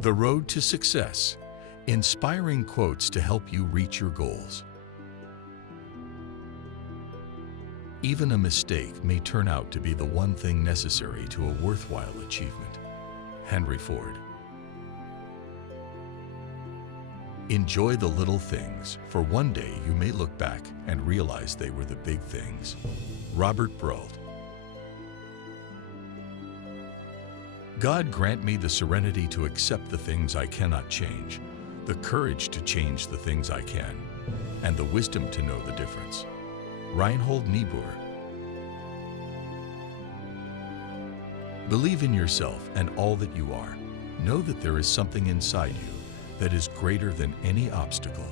The Road to Success. Inspiring quotes to help you reach your goals. Even a mistake may turn out to be the one thing necessary to a worthwhile achievement. Henry Ford. Enjoy the little things, for one day you may look back and realize they were the big things. Robert Brault. God grant me the serenity to accept the things I cannot change, the courage to change the things I can, and the wisdom to know the difference. Reinhold Niebuhr. Believe in yourself and all that you are. Know that there is something inside you that is greater than any obstacle.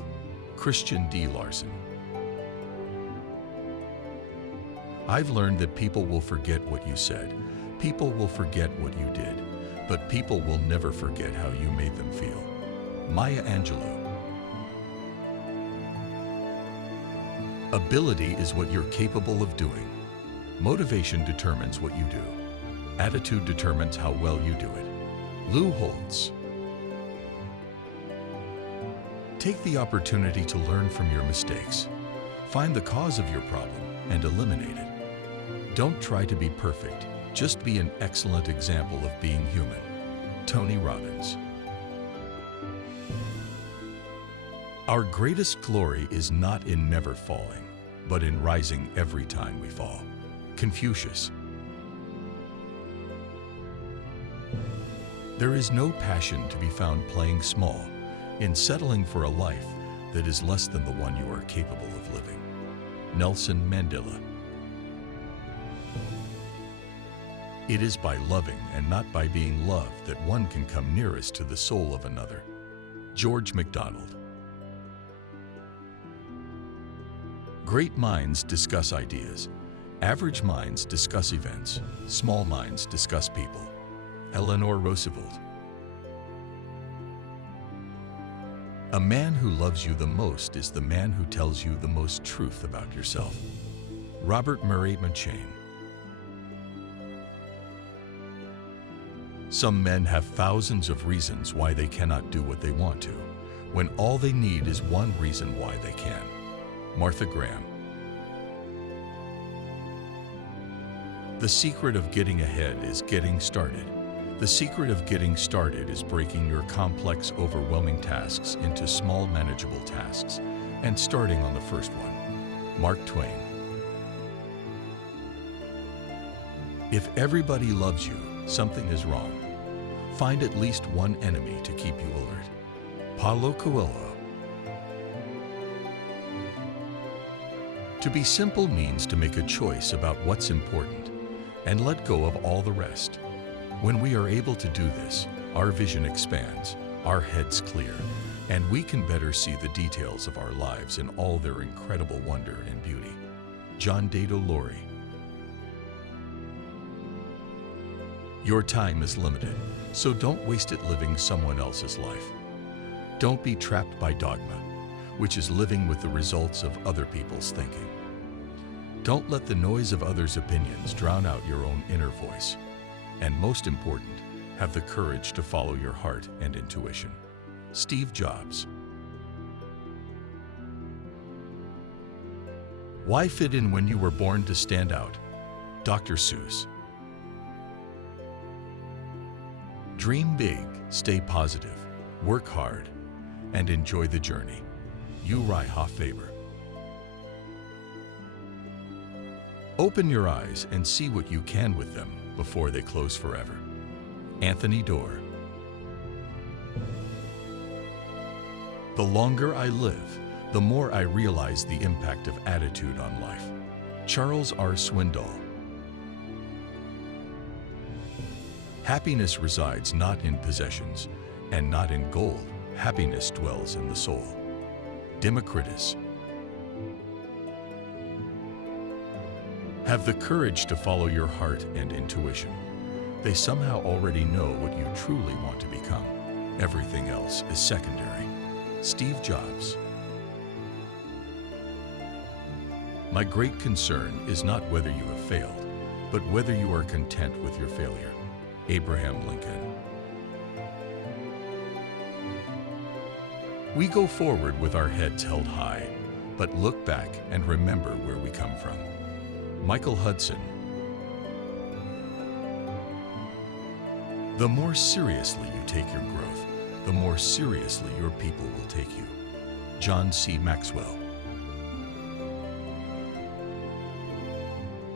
Christian D. Larson. I've learned that people will forget what you said. People will forget what you did, but people will never forget how you made them feel. Maya Angelou. Ability is what you're capable of doing. Motivation determines what you do. Attitude determines how well you do it. Lou Holtz. Take the opportunity to learn from your mistakes. Find the cause of your problem and eliminate it. Don't try to be perfect. Just be an excellent example of being human. Tony Robbins. Our greatest glory is not in never falling, but in rising every time we fall. Confucius. There is no passion to be found playing small, in settling for a life that is less than the one you are capable of living. Nelson Mandela. It is by loving and not by being loved that one can come nearest to the soul of another. George MacDonald. Great minds discuss ideas. Average minds discuss events. Small minds discuss people. Eleanor Roosevelt. A man who loves you the most is the man who tells you the most truth about yourself. Robert Murray M'Cheyne. Some men have thousands of reasons why they cannot do what they want to, when all they need is one reason why they can. Martha Graham. The secret of getting ahead is getting started. The secret of getting started is breaking your complex, overwhelming tasks into small, manageable tasks and starting on the first one. Mark Twain. If everybody loves you, something is wrong. Find at least one enemy to keep you alert. Paulo Coelho. To be simple means to make a choice about what's important and let go of all the rest. When we are able to do this, our vision expands, our heads clear, and we can better see the details of our lives in all their incredible wonder and beauty. John Dado Laurie. Your time is limited, so don't waste it living someone else's life. Don't be trapped by dogma, which is living with the results of other people's thinking. Don't let the noise of others' opinions drown out your own inner voice. And most important, have the courage to follow your heart and intuition. Steve Jobs. Why fit in when you were born to stand out? Dr. Seuss. Dream big, stay positive, work hard, and enjoy the journey. Uriah Faber. Open your eyes and see what you can with them before they close forever. Anthony Doerr. The longer I live, the more I realize the impact of attitude on life. Charles R. Swindoll. Happiness resides not in possessions and not in gold. Happiness dwells in the soul. Democritus. Have the courage to follow your heart and intuition. They somehow already know what you truly want to become. Everything else is secondary. Steve Jobs. My great concern is not whether you have failed, but whether you are content with your failure. Abraham Lincoln. We go forward with our heads held high, but look back and remember where we come from. Michael Hudson. The more seriously you take your growth, the more seriously your people will take you. John C. Maxwell.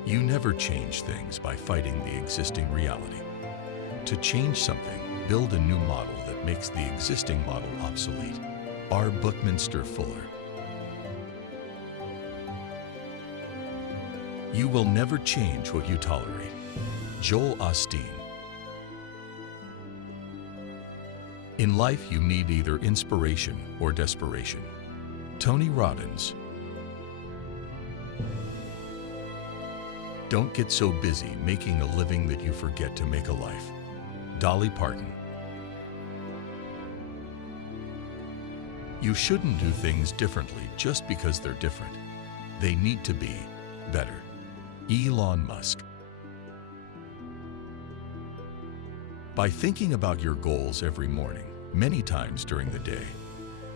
You never change things by fighting the existing reality. To change something, build a new model that makes the existing model obsolete. R. Buckminster Fuller. You will never change what you tolerate. Joel Osteen. In life, you need either inspiration or desperation. Tony Robbins. Don't get so busy making a living that you forget to make a life. Dolly Parton. You shouldn't do things differently just because they're different. They need to be better. Elon Musk. By thinking about your goals every morning, many times during the day,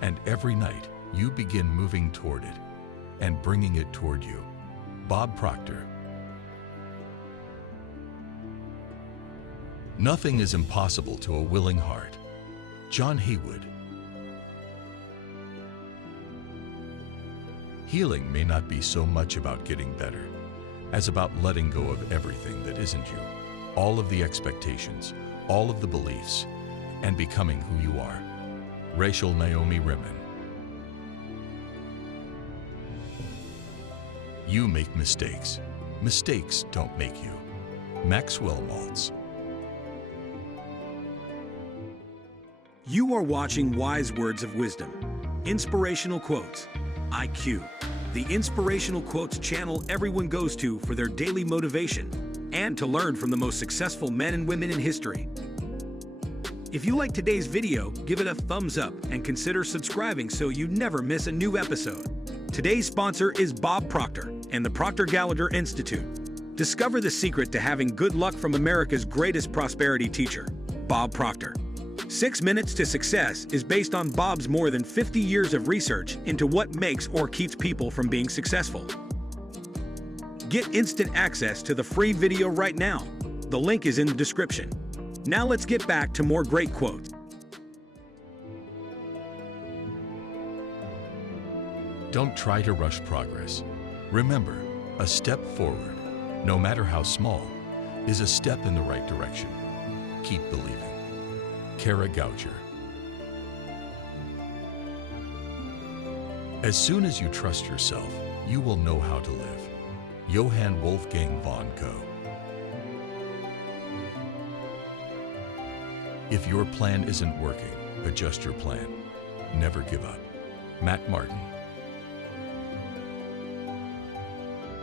and every night, you begin moving toward it and bringing it toward you. Bob Proctor. Nothing is impossible to a willing heart. John Haywood. Healing may not be so much about getting better as about letting go of everything that isn't you, all of the expectations, all of the beliefs, and becoming who you are. Rachel Naomi Remen. You make mistakes. Mistakes don't make you. Maxwell Maltz. You are watching Wise Words of Wisdom, Inspirational Quotes, IQ, the Inspirational Quotes channel everyone goes to for their daily motivation and to learn from the most successful men and women in history. If you like today's video, give it a thumbs up and consider subscribing so you never miss a new episode. Today's sponsor is Bob Proctor and the Proctor Gallagher Institute. Discover the secret to having good luck from America's greatest prosperity teacher, Bob Proctor. 6 Minutes to Success is based on Bob's more than 50 years of research into what makes or keeps people from being successful. Get instant access to the free video right now. The link is in the description. Now let's get back to more great quotes. Don't try to rush progress. Remember, a step forward, no matter how small, is a step in the right direction. Keep believing. Kara Goucher. As soon as you trust yourself, you will know how to live. Johann Wolfgang von Goethe. If your plan isn't working, adjust your plan. Never give up. Matt Martin.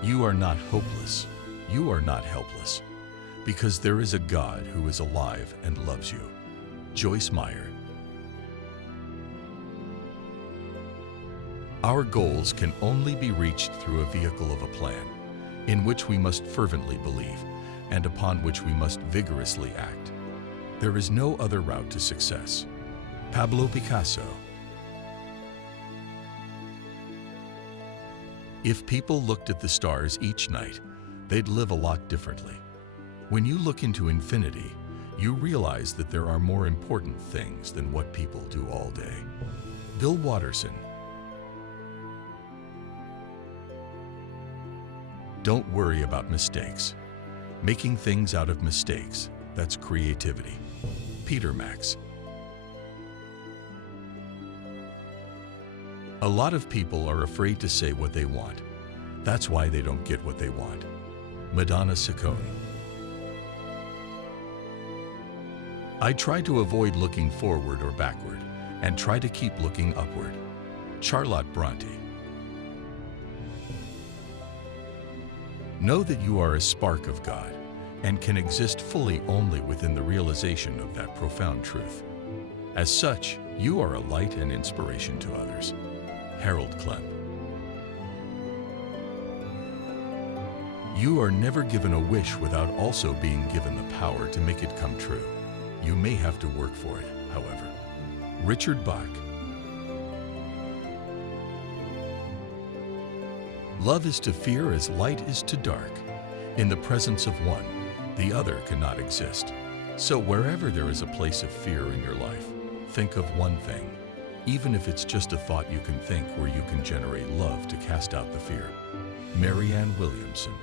You are not hopeless. You are not helpless. Because there is a God who is alive and loves you. Joyce Meyer. Our goals can only be reached through a vehicle of a plan, in which we must fervently believe, and upon which we must vigorously act. There is no other route to success. Pablo Picasso. If people looked at the stars each night, they'd live a lot differently. When you look into infinity, you realize that there are more important things than what people do all day. Bill Watterson. Don't worry about mistakes. Making things out of mistakes, that's creativity. Peter Max. A lot of people are afraid to say what they want. That's why they don't get what they want. Madonna Ciccone. I try to avoid looking forward or backward and try to keep looking upward. Charlotte Bronte. Know that you are a spark of God and can exist fully only within the realization of that profound truth. As such, you are a light and inspiration to others. Harold Klemp. You are never given a wish without also being given the power to make it come true. You may have to work for it, however. Richard Bach. Love is to fear as light is to dark. In the presence of one, the other cannot exist. So wherever there is a place of fear in your life, think of one thing, even if it's just a thought you can think where you can generate love to cast out the fear. Marianne Williamson.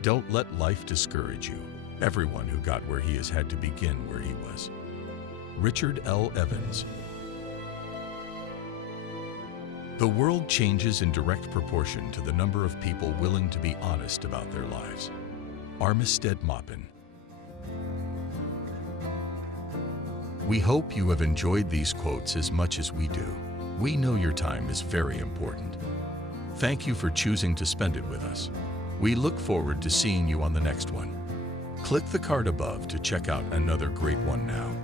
Don't let life discourage you. Everyone who got where he is had to begin where he was. Richard L. Evans. The world changes in direct proportion to the number of people willing to be honest about their lives. Armistead Maupin. We hope you have enjoyed these quotes as much as we do. We know your time is very important. Thank you for choosing to spend it with us. We look forward to seeing you on the next one. Click the card above to check out another great one now.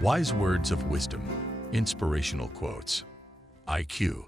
Wise words of wisdom, inspirational quotes, IQ.